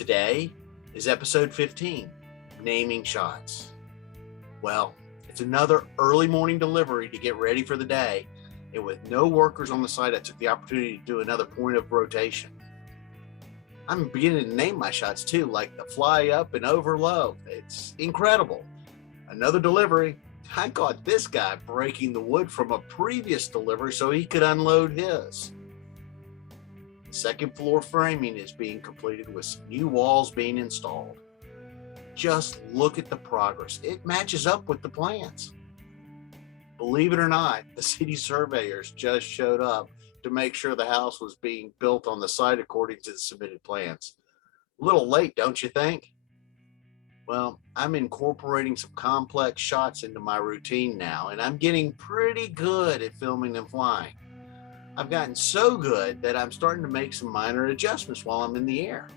Today is episode 15, Naming Shots. Well, it's another early morning delivery to get ready for the day, and with no workers on the site, I took the opportunity to do another point of rotation. I'm beginning to name my shots too, like the fly up and over low. It's incredible. Another delivery. I caught this guy breaking the wood from a previous delivery so he could unload his. The second floor framing is being completed with some new walls being installed. Just look at the progress. It matches up with the plans. Believe it or not, the city surveyors just showed up to make sure the house was being built on the site according to the submitted plans. A little late, don't you think? Well, I'm incorporating some complex shots into my routine now, and I'm getting pretty good at filming them flying. I've gotten so good that I'm starting to make some minor adjustments while I'm in the air.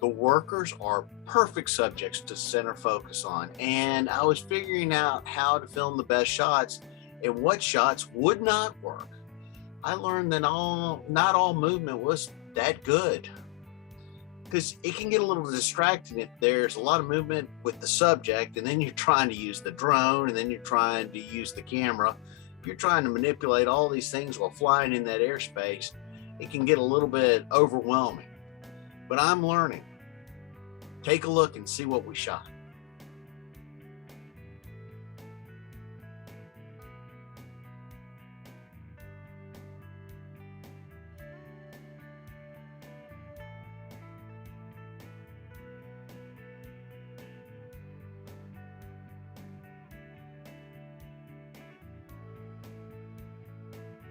The workers are perfect subjects to center focus on, and I was figuring out how to film the best shots and what shots would not work. I learned that not all movement was that good, because it can get a little distracting if there's a lot of movement with the subject and then you're trying to use the drone and then you're trying to use the camera. If you're trying to manipulate all these things while flying in that airspace, it can get a little bit overwhelming. But I'm learning. Take a look and see what we shot.